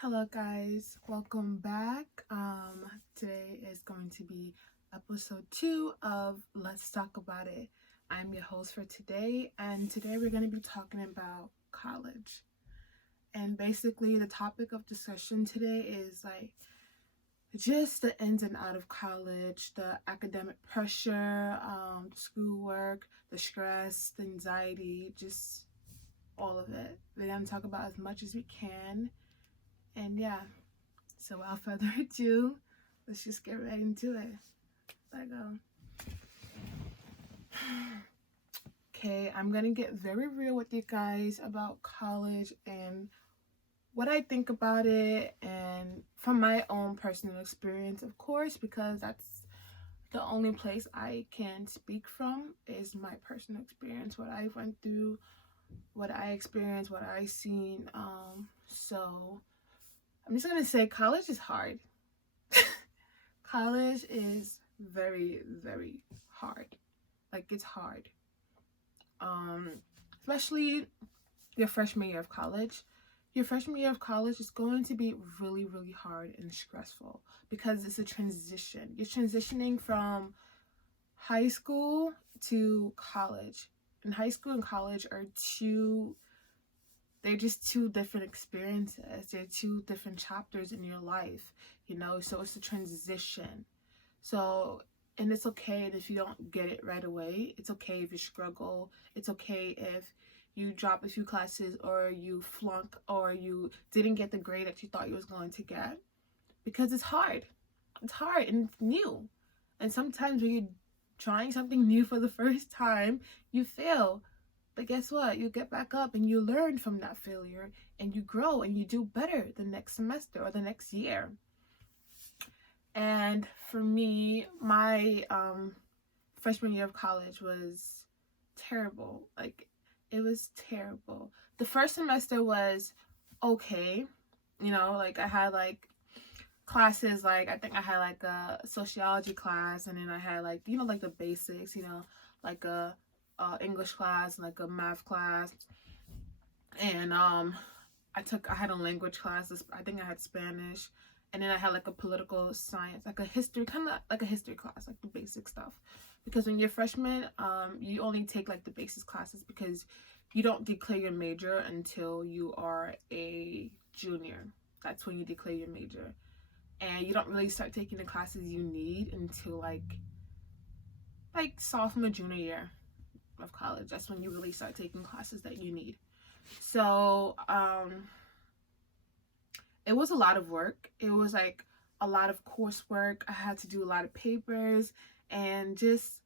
Hello guys, welcome back. Today is going to be episode 2 of Let's Talk About It. I'm your host for today, and today we're going to be talking about college. And basically the topic of discussion today is like just the ins and out of college, the academic pressure, the schoolwork, the stress, the anxiety, just all of it. We're going to talk about as much as we can. And yeah, so without further ado, let's just get right into it. Let go. Okay, I'm gonna get very real with you guys about college and what I think about it, and from my own personal experience, of course, because that's the only place I can speak from is my personal experience, what I went through, what I experienced, what I seen. So I'm just gonna say college is hard. College is very, very hard. Like it's hard. Especially your freshman year of college. Your freshman year of college is going to be really, really hard and stressful because it's a transition. You're transitioning from high school to college. And high school and college are they're just two different experiences. They're two different chapters in your life, so it's a transition. So, and it's okay if you don't get it right away. It's okay if you struggle. It's okay if you drop a few classes or you flunk or you didn't get the grade that you thought you was going to get, because it's hard. It's hard and it's new. And sometimes when you're trying something new for the first time, you fail. But guess what? You get back up and you learn from that failure and you grow and you do better the next semester or the next year. And for me, my freshman year of college was terrible. Like, it was terrible. The first semester was okay. Like I had like classes, like I think I had like a sociology class, and then I had like, like the basics, like a English class and like a math class. And I had a language class. I think I had Spanish, and then I had like a political science, like a history, kind of like a history class, like the basic stuff. Because when you're freshman, you only take like the basics classes because you don't declare your major until you are a junior. That's when you declare your major, and you don't really start taking the classes you need until like sophomore, junior year of college. That's when you really start taking classes that you need. So it was a lot of work. It was like a lot of coursework. I had to do a lot of papers, and just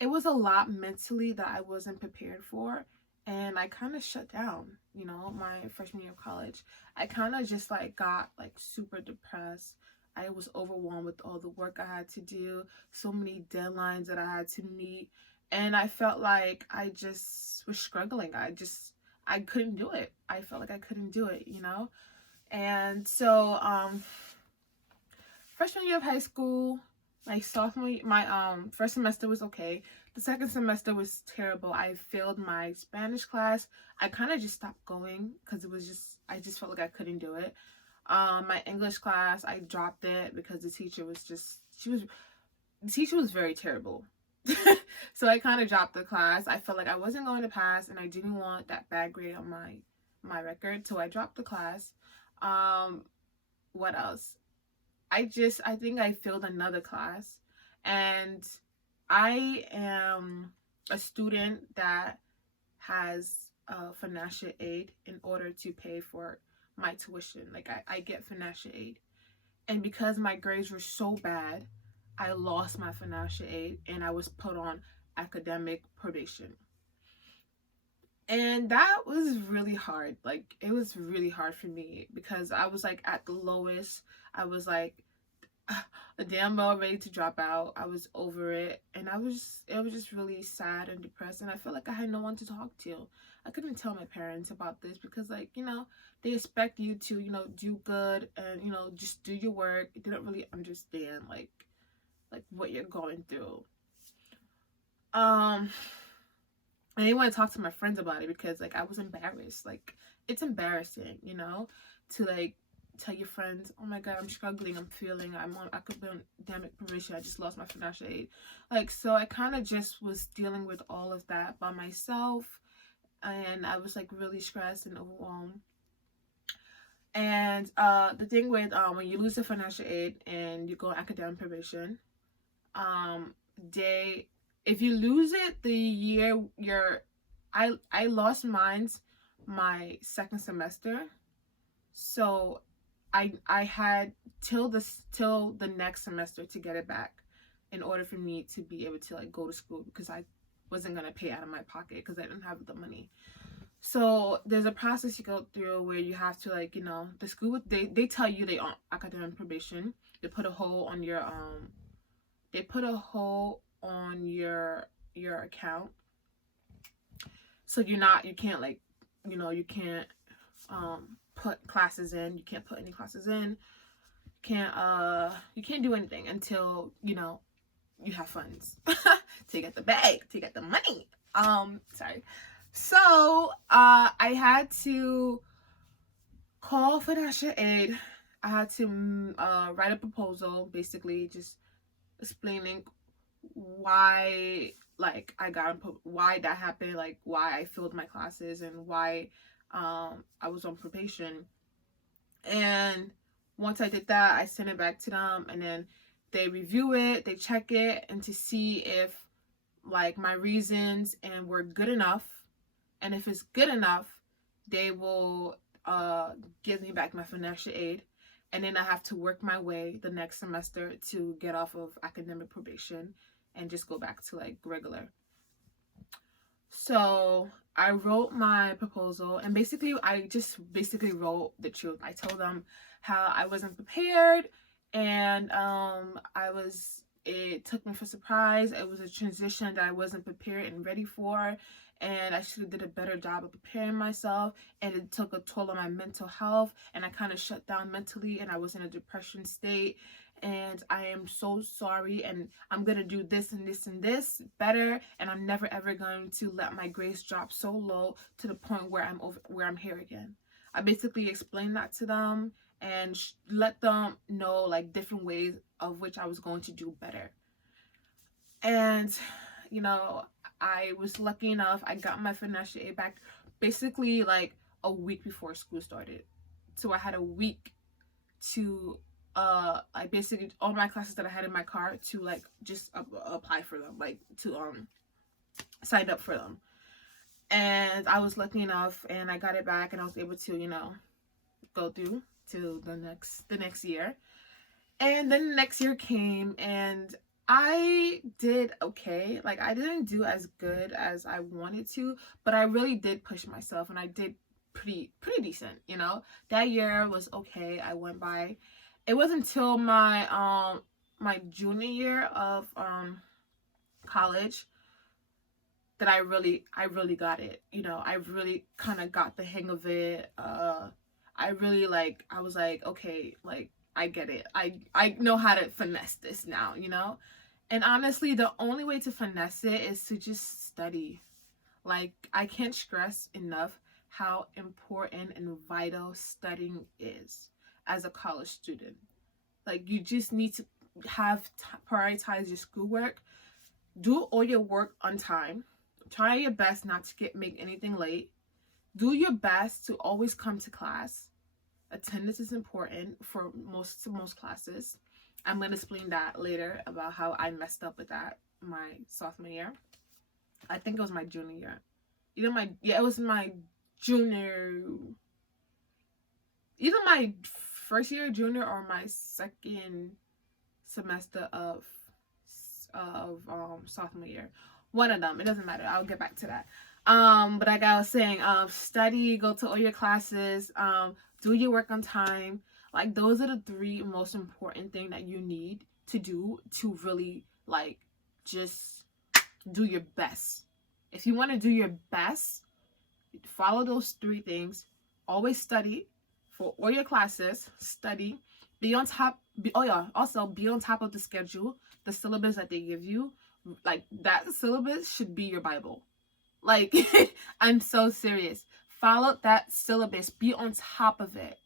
it was a lot mentally that I wasn't prepared for. And I kind of shut down, my freshman year of college. I kind of just like got like super depressed. I was overwhelmed with all the work I had to do, so many deadlines that I had to meet. And I felt like I just was struggling. I couldn't do it. I felt like I couldn't do it. And so freshman year of high school, my first semester was okay. The second semester was terrible. I failed my Spanish class. I kind of just stopped going because I just felt like I couldn't do it. My English class, I dropped it because the teacher was very terrible. So I kind of dropped the class. I felt like I wasn't going to pass, and I didn't want that bad grade on my record, so I dropped the class. What else? I think I failed another class, and I am a student that has financial aid in order to pay for my tuition. Like I get financial aid, and because my grades were so bad, I lost my financial aid and I was put on academic probation. And that was really hard. Like, it was really hard for me because I was like at the lowest. I was like damn well ready to drop out. I was over it, and it was just really sad and depressed, and I felt like I had no one to talk to. I couldn't tell my parents about this because, like, they expect you to, do good and, just do your work. They don't really understand like what you're going through. I didn't want to talk to my friends about it because, like, I was embarrassed. Like, it's embarrassing, to like tell your friends, oh my god, I'm struggling, I'm failing, I'm on academic probation, I just lost my financial aid. Like, so I kind of just was dealing with all of that by myself, and I was like really stressed and overwhelmed. And the thing with when you lose the financial aid and you go on academic probation, they if you lose it the year I lost mine's my second semester, so I had till the next semester to get it back in order for me to be able to like go to school, because I wasn't gonna pay out of my pocket because I didn't have the money. So there's a process you go through where you have to, like, the school, they tell you they on academic probation. They put a hold on your your account, so you can't, like, you can't put classes in, you can't put any classes in, you can't do anything until you have funds to get the bag, to get the money. Sorry. So I had to call financial aid. I had to write a proposal, basically just explaining why, like, why that happened, like why I failed my classes and why I was on probation. And once I did that, I sent it back to them, and then they review it, they check it, and to see if, like, my reasons and were good enough. And if it's good enough, they will give me back my financial aid. And then I have to work my way the next semester to get off of academic probation and just go back to, like, regular. So I wrote my proposal, and I just wrote the truth. I told them how I wasn't prepared, and it took me for surprise. It was a transition that I wasn't prepared and ready for, and I should have did a better job of preparing myself, and it took a toll on my mental health, and I kind of shut down mentally, and I was in a depression state. And I am so sorry, and I'm gonna do this and this and this better, and I'm never ever going to let my grades drop so low to the point where I'm here again. I basically explained that to them and let them know, like, different ways of which I was going to do better. And I was lucky enough, I got my financial aid back basically like a week before school started. So I had a week to I basically, all my classes that I had in my car, to, like, just apply for them, like, to sign up for them. And I was lucky enough, and I got it back, and I was able to go through to the next year. And then the next year came, and I did okay. Like, I didn't do as good as I wanted to, but I really did push myself, and I did pretty decent. That year was okay. I went by. It wasn't until my my junior year of college that I really got it. I really kind of got the hang of it. I really, like, I was like, okay, like, I get it. I know how to finesse this now, And honestly, the only way to finesse it is to just study. Like, I can't stress enough how important and vital studying is as a college student. Like, you just need to prioritize your schoolwork. Do all your work on time. Try your best not to make anything late. Do your best to always come to class. Attendance is important for most classes. I'm going to explain that later about how I messed up with that my sophomore year. I think it was my junior year. It was my junior. Either my first year junior or my second semester of sophomore year. One of them. It doesn't matter. I'll get back to that. But like I was saying, study, go to all your classes, do your work on time. Like, those are the 3 most important things that you need to do to really, like, just do your best. If you want to do your best, follow those 3 things. Always study for all your classes. Study. Be on top. Also be on top of the schedule, the syllabus that they give you. Like, that syllabus should be your Bible. Like, I'm so serious. Follow that syllabus. Be on top of it.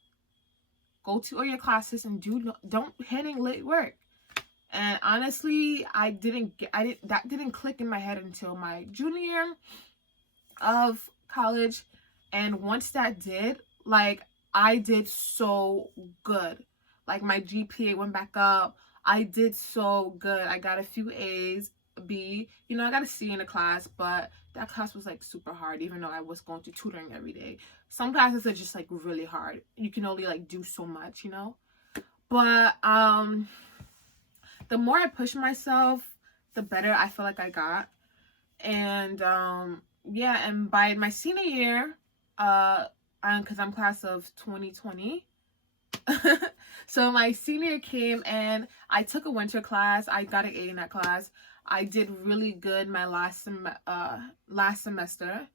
go to all your classes and don't hand in late work. And honestly, that didn't click in my head until my junior year of college. And once that did, like, I did so good. Like, my GPA went back up. I did so good. I got a few A's, B. You know, I got a C in a class, but that class was like super hard, even though I was going to tutoring every day. Some classes are just like really hard. You can only like do so much, you know? But the more I pushed myself, the better I feel like I got. And yeah, and by my senior year, because I'm class of 2020. So my senior came and I took a winter class. I got an A in that class. I did really good my last semester.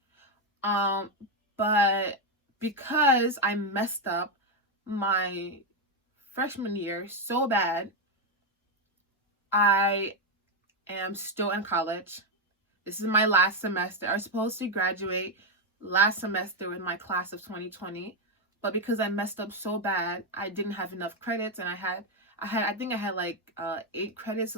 But because I messed up my freshman year so bad, I am still in college. This is my last semester. I was supposed to graduate last semester with my class of 2020, but because I messed up so bad, I didn't have enough credits, and I think I had like 8 credits,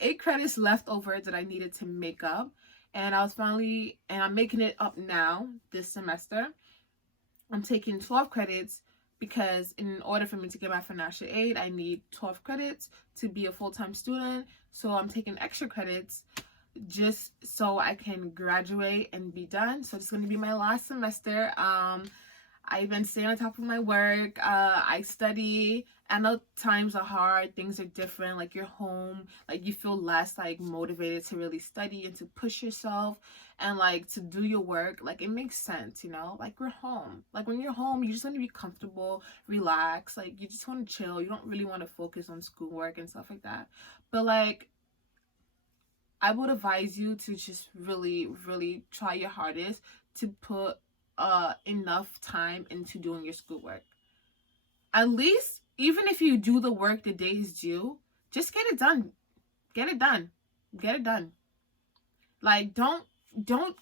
8 credits left over that I needed to make up, and I'm making it up now this semester. I'm taking 12 credits because in order for me to get my financial aid, I need 12 credits to be a full-time student. So I'm taking extra credits just so I can graduate and be done. So it's going to be my last semester. I've been staying on top of my work. I study. I know times are hard. Things are different. Like, you're home. Like, you feel less like motivated to really study and to push yourself and like to do your work. Like, it makes sense, you know? Like, we're home. Like, when you're home, you just want to be comfortable, relax. Like, you just want to chill. You don't really want to focus on schoolwork and stuff like that. But like, I would advise you to just really, really try your hardest to put enough time into doing your schoolwork. At least, even if you do the work the day is due, just get it done. Get it done. Get it done. Like, don't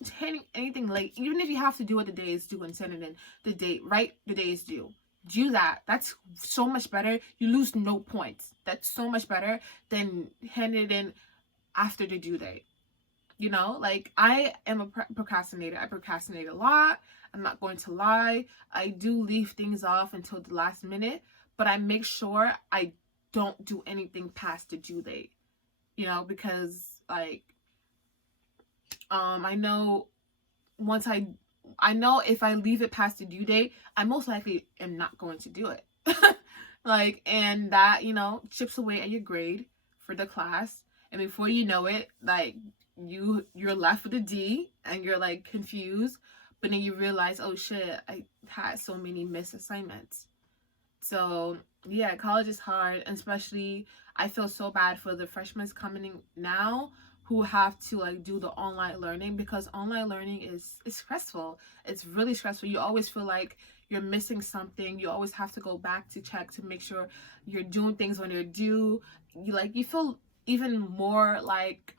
send anything late. Even if you have to do it the day is due and send it in the date, right? The day is due. Do that. That's so much better. You lose no points. That's so much better than handing it in after the due date. You know, like, I am a procrastinator. I procrastinate a lot. I'm not going to lie. I do leave things off until the last minute, but I make sure I don't do anything past the due date, you know, because like, I know if I leave it past the due date, I most likely am not going to do it. Like, and that, you know, chips away at your grade for the class. And before you know it, like, you're left with a D and you're like confused, but then you realize, oh shit, I had so many missed assignments. So yeah, college is hard, and especially I feel so bad for the freshmen coming now who have to like do the online learning, because online learning is stressful. It's really stressful. You always feel like you're missing something. You always have to go back to check to make sure you're doing things when they're due. You feel even more like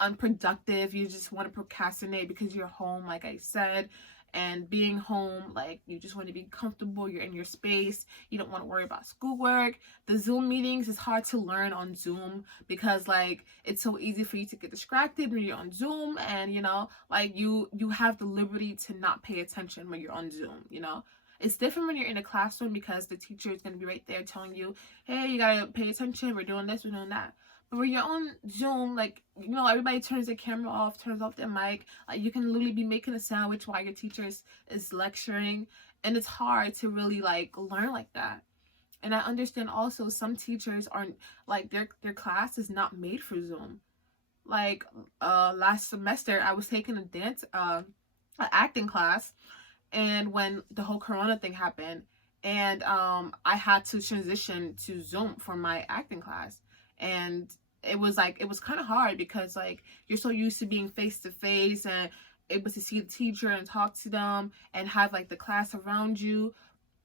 unproductive. You just want to procrastinate because you're home, like I said. And being home, like, you just want to be comfortable. You're in your space. You don't want to worry about schoolwork. The Zoom meetings is hard to learn on Zoom because like it's so easy for you to get distracted when you're on Zoom, and you know, like you have the liberty to not pay attention when you're on Zoom, you know. It's different when you're in a classroom because the teacher is going to be right there telling you, hey, you gotta pay attention, we're doing this, we're doing that. But when you're on Zoom, like, you know, everybody turns their camera off, turns off their mic. Like, you can literally be making a sandwich while your teacher is lecturing. And it's hard to really, like, learn like that. And I understand also some teachers aren't, like, their class is not made for Zoom. Like, last semester, I was taking a an acting class. And when the whole Corona thing happened, and I had to transition to Zoom for my acting class. And it was kind of hard because like you're so used to being face to face and able to see the teacher and talk to them and have like the class around you,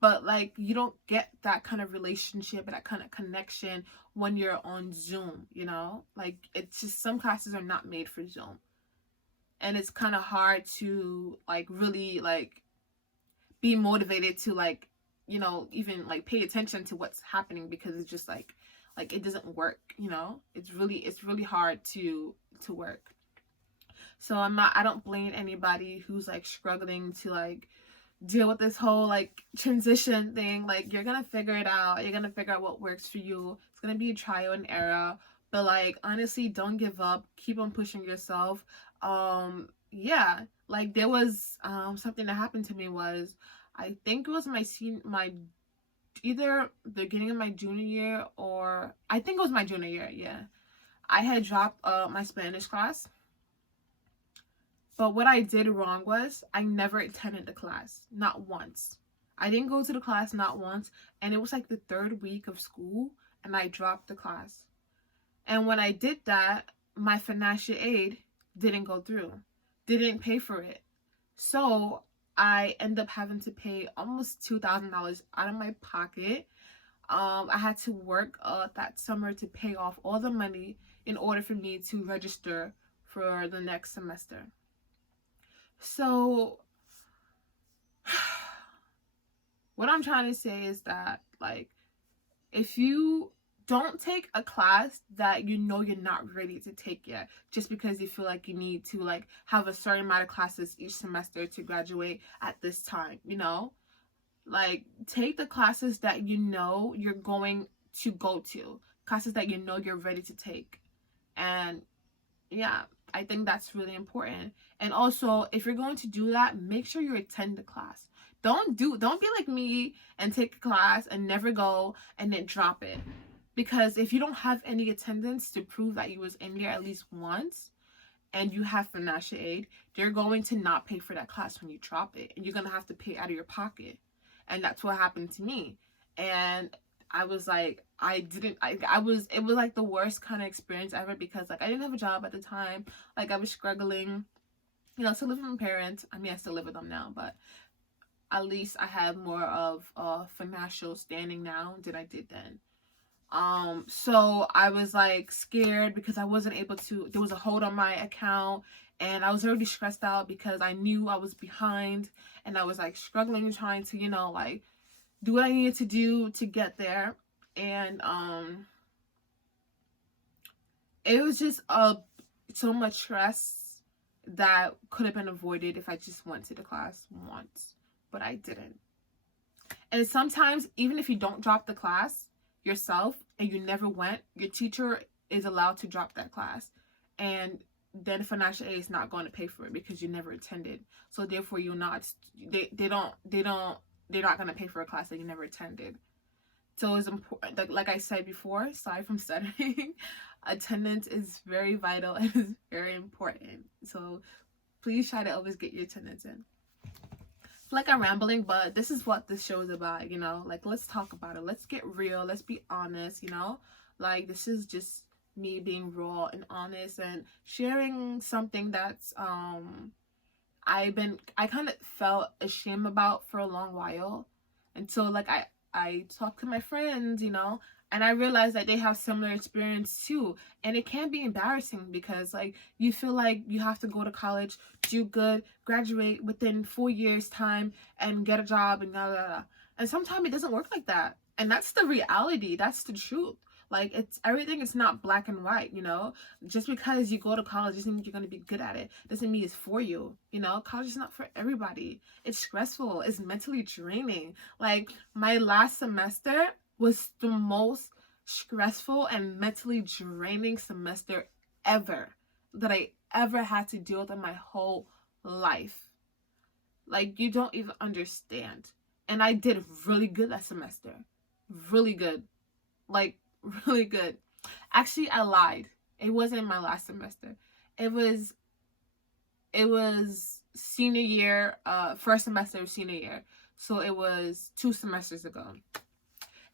but like you don't get that kind of relationship and that kind of connection when you're on Zoom, you know. Like, it's just, some classes are not made for Zoom, and it's kind of hard to like really like be motivated to like you know, even like pay attention to what's happening, because it's just like it doesn't work, you know. It's really hard to work. So I don't blame anybody who's like struggling to like deal with this whole like transition thing. Like, you're gonna figure it out. You're gonna figure out what works for you. It's gonna be a trial and error, but like, honestly, don't give up. Keep on pushing yourself. Yeah, like, there was something that happened to me was, I think it was my either the beginning of my junior year, or I think it was my junior year. Yeah, I had dropped my Spanish class. But what I did wrong was I never attended the class, not once. I didn't go to the class not once, and it was like the third week of school, and I dropped the class. And when I did that, my financial aid didn't go through, didn't pay for it. So I ended up having to pay almost $2,000 out of my pocket. I had to work that summer to pay off all the money in order for me to register for the next semester. So what I'm trying to say is that, like, if you don't take a class that you know you're not ready to take yet, just because you feel like you need to like have a certain amount of classes each semester to graduate at this time, you know, like, take the classes that you know you're going to go to, classes that you know you're ready to take. And yeah, I think that's really important. And also, if you're going to do that, make sure you attend the class. Don't be like me and take a class and never go and then drop it. Because if you don't have any attendance to prove that you was in there at least once, and you have financial aid, they're going to not pay for that class when you drop it, and you're going to have to pay out of your pocket. And that's what happened to me. And I was like, it was like the worst kind of experience ever, because like, I didn't have a job at the time. Like, I was struggling, you know, to live with my parents. I mean, I still live with them now, but at least I have more of a financial standing now than I did then. So I was like scared because I wasn't able to, there was a hold on my account, and I was already stressed out because I knew I was behind, and I was like struggling, trying to, you know, like do what I needed to do to get there. And it was just so much stress that could have been avoided if I just went to the class once, but I didn't. And sometimes, even if you don't drop the class yourself and you never went, your teacher is allowed to drop that class, and then financial aid is not going to pay for it because you never attended. So therefore, you're not, they're not going to pay for a class that you never attended. So it's important, like I said before, aside from studying, attendance is very vital and is very important. So please try to always get your attendance in. Like, I'm rambling, but this is what this show is about, you know. Like, let's talk about it. Let's get real. Let's be honest, you know. Like, this is just me being raw and honest and sharing something that's I kind of felt ashamed about for a long while, until like I talked to my friends, you know, and I realized that they have similar experience too. And it can be embarrassing because like you feel like you have to go to college, do good, graduate within 4 years time, and get a job and blah, blah, blah. And sometimes it doesn't work like that. And that's the reality. That's the truth. Like, it's everything is not black and white, you know. Just because you go to college doesn't mean you're going to be good at it. Doesn't mean it's for you, you know. College is not for everybody. It's stressful. It's mentally draining. Like, my last semester was the most stressful and mentally draining semester ever that I ever had to deal with in my whole life. Like, you don't even understand. And I did really good that semester. Really good. Like, really good. Actually, I lied. It wasn't my last semester. It was senior year, first semester of senior year. So it was 2 semesters ago.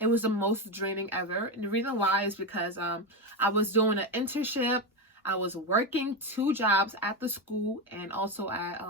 It was the most draining ever. And the reason why is because I was doing an internship. I was working 2 jobs at the school and also at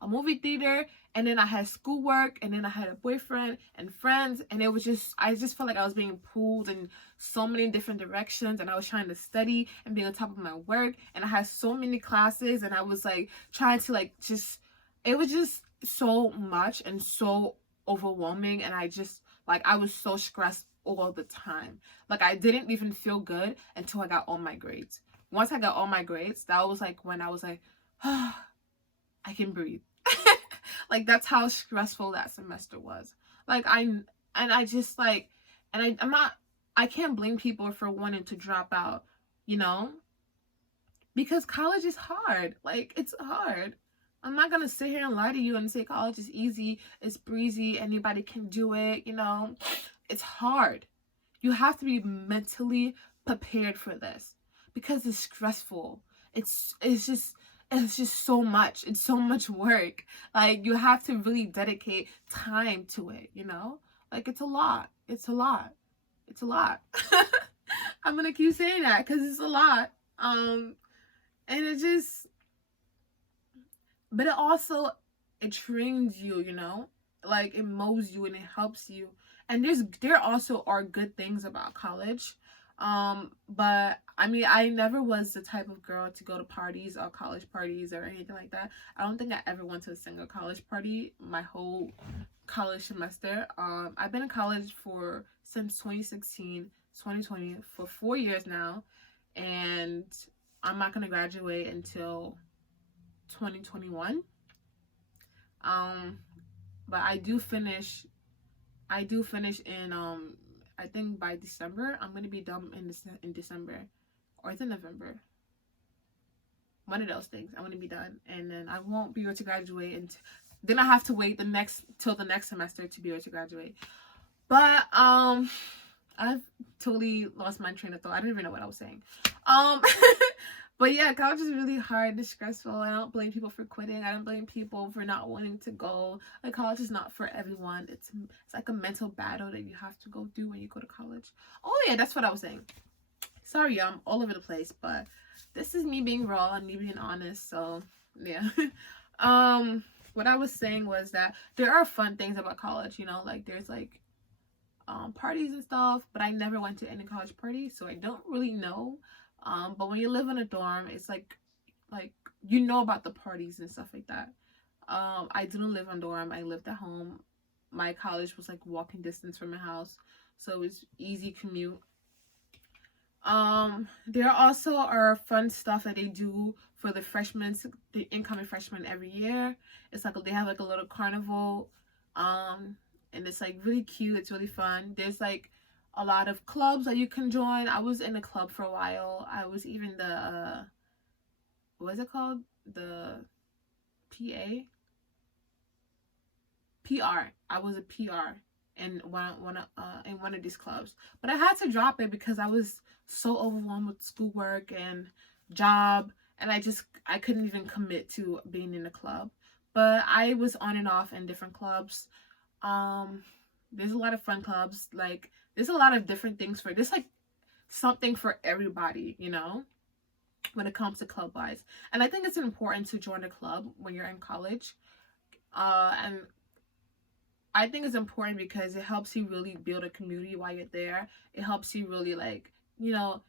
a movie theater, and then I had schoolwork, and then I had a boyfriend and friends, and it was just, I just felt like I was being pulled in so many different directions, and I was trying to study and be on top of my work, and I had so many classes, and I was like trying to like just, it was just so much and so overwhelming, and I just, like, I was so stressed all the time. Like, I didn't even feel good until I got all my grades. Once I got all my grades, that was like when I was like, I can breathe. Like, that's how stressful that semester was. Like, I just like, and I'm not, I can't blame people for wanting to drop out, you know, because college is hard. Like, it's hard. I'm not gonna sit here and lie to you and say college is easy, it's breezy, anybody can do it, you know. It's hard. You have to be mentally prepared for this because it's stressful. It's just so much. It's so much work. Like, you have to really dedicate time to it, you know? Like, it's a lot. It's a lot. It's a lot. I'm gonna keep saying that because it's a lot. And it just, but it also, it trains you, you know? Like, it molds you and it helps you. And there also are good things about college. But I mean, I never was the type of girl to go to parties or college parties or anything like that. I don't think I ever went to a single college party my whole college semester. I've been in college since 2016, 2020, for 4 years now, and I'm not gonna graduate until 2021. But I do finish in I think by December. I'm gonna be done in December, or it's in November. One of those things. I'm gonna be done, and then I won't be able to graduate, and then I have to wait till the next semester to be able to graduate. But I've totally lost my train of thought. I don't even know what I was saying. But yeah, college is really hard and stressful. I don't blame people for quitting. I don't blame people for not wanting to go. Like, college is not for everyone. It's like a mental battle that you have to go through when you go to college. Oh yeah, that's what I was saying. Sorry, I'm all over the place, but this is me being raw and me being honest. So yeah. What I was saying was that there are fun things about college, you know, like there's like parties and stuff, but I never went to any college parties, so I don't really know. But when you live in a dorm, it's like you know about the parties and stuff like that. I didn't live in a dorm. I lived at home. My college was like walking distance from my house, so it was easy commute. There also are fun stuff that they do for the incoming freshmen every year. It's like they have like a little carnival, and it's like really cute. It's really fun. There's like a lot of clubs that you can join. I was in a club for a while. I was even the what is it called? The PR. I was a PR in one of these clubs, but I had to drop it because I was so overwhelmed with schoolwork and job, and I couldn't even commit to being in a club. But I was on and off in different clubs. There's a lot of fun clubs. Like, there's a lot of different things there's like something for everybody, you know, when it comes to club wise. And I think it's important to join a club when you're in college. And I think it's important because it helps you really build a community while you're there. It helps you really, like, you know,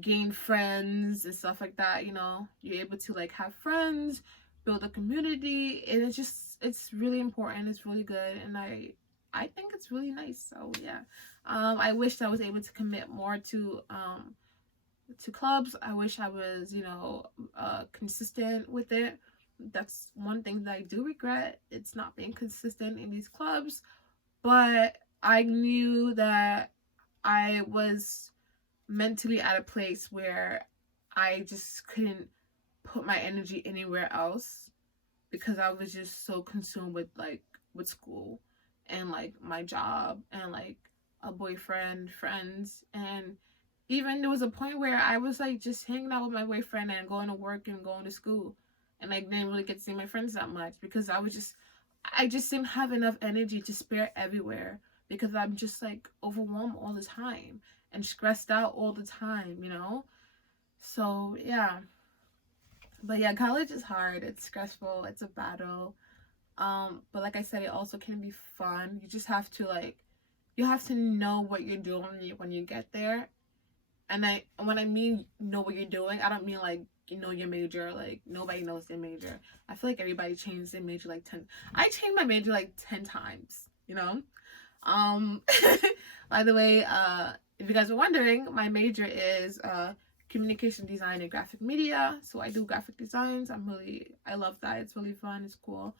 gain friends and stuff like that. You know, you're able to like have friends, build a community, and it's really important. It's really good, and I think it's really nice. So yeah, I wish I was able to commit more to clubs. I wish I was, you know, consistent with it. That's one thing that I do regret. It's not being consistent in these clubs, but I knew that I was mentally at a place where I just couldn't put my energy anywhere else because I was just so consumed with school and like my job and like a boyfriend, friends, and even there was a point where I was like just hanging out with my boyfriend and going to work and going to school, and like didn't really get to see my friends that much because I just didn't have enough energy to spare everywhere because I'm just like overwhelmed all the time and stressed out all the time, you know? So yeah. But yeah, college is hard, it's stressful, it's a battle. But like I said, it also can be fun. You just have to you have to know what you're doing when you get there. And when I mean know what you're doing, I don't mean like you know your major. Like, nobody knows their major. I feel like everybody changes their major like 10. I changed my major like 10 times. you know. Um, by the way, if you guys are wondering, my major is communication design and graphic media. So I do graphic designs. I love that. It's really fun. It's cool.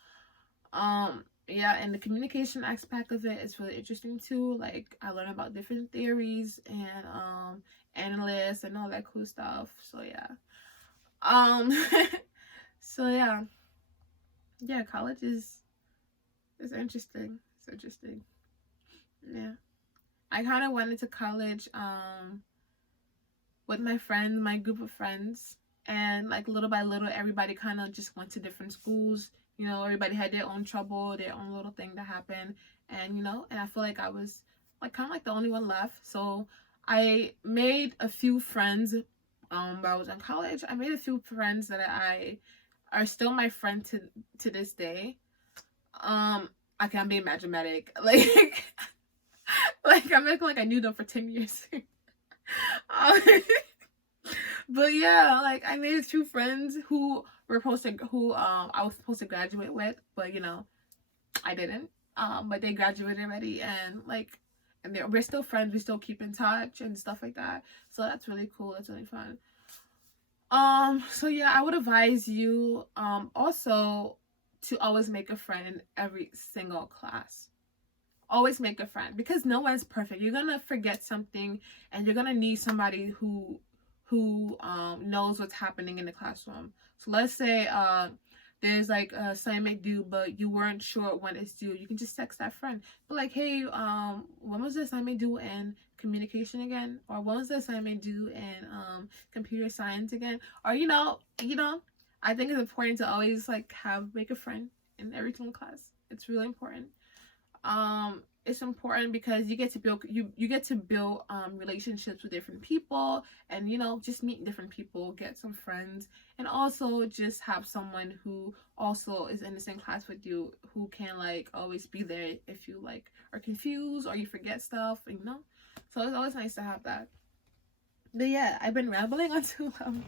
Yeah, and the communication aspect of it is really interesting too. Like I learn about different theories and analysts and all that cool stuff. So yeah. Um, so yeah, yeah, college is interesting. It's interesting. Yeah. I kind of went into college with my friends, my group of friends, and like little by little, everybody kind of just went to different schools. You know, everybody had their own trouble, their own little thing that happened, and you know, and I feel like I was like kind of like the only one left. So I made a few friends. While I was in college, I made a few friends that I are still my friend to this day. I can't be dramatic, like like I'm acting like I knew them for 10 years. Um, but yeah, like I made a few friends who were supposed to who I was supposed to graduate with, but you know I didn't. But they graduated already, and like and we're still friends. We still keep in touch and stuff like that. So that's really cool. That's really fun. So yeah, I would advise you also to always make a friend in every single class. Always make a friend because no one's perfect. You're gonna forget something, and you're gonna need somebody who knows what's happening in the classroom. So let's say there's like a assignment due, but you weren't sure when it's due. You can just text that friend, but like, hey, when was the assignment due in communication again, or when was the assignment due in computer science again, or I think it's important to always like make a friend in every single class. It's really important. It's important because you get to build relationships with different people, and just meet different people, get some friends, and also just have someone who also is in the same class with you, who can like always be there if you like are confused or you forget stuff, so it's always nice to have that. But yeah, I've been rambling on too long.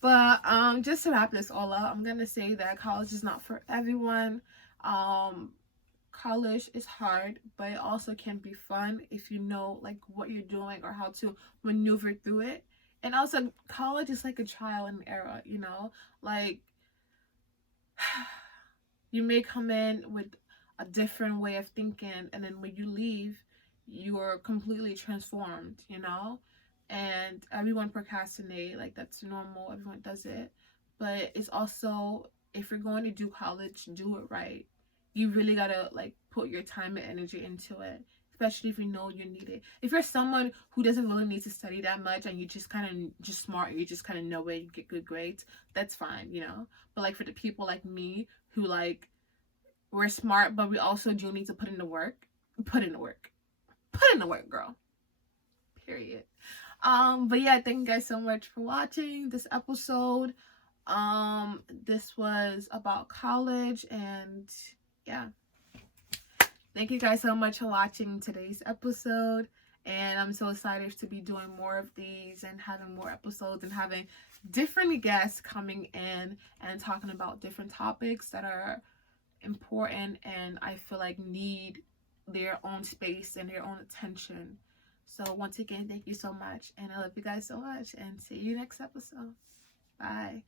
But just to wrap this all up, I'm gonna say that college is not for everyone. um College is hard, but it also can be fun if you know like what you're doing or how to maneuver through it. And also college is like a trial and error, like you may come in with a different way of thinking, and then when you leave you're completely transformed, and everyone procrastinate, like that's normal, everyone does it. But it's also, if you're going to do college, do it right. You really gotta like put your time and energy into it, especially if you know you need it. If you're someone who doesn't really need to study that much, and you just kind of just smart, you just kind of know it, you get good grades, that's fine, but like for the people like me who like, we're smart but we also do need to put in the work, put in the work, put in the work, girl, period. But yeah, thank you guys so much for watching this episode. This was about college, and yeah, thank you guys so much for watching today's episode. And I'm so excited to be doing more of these and having more episodes and having different guests coming in and talking about different topics that are important and I feel like need their own space and their own attention. So once again, thank you so much, and I love you guys so much, and see you next episode. Bye.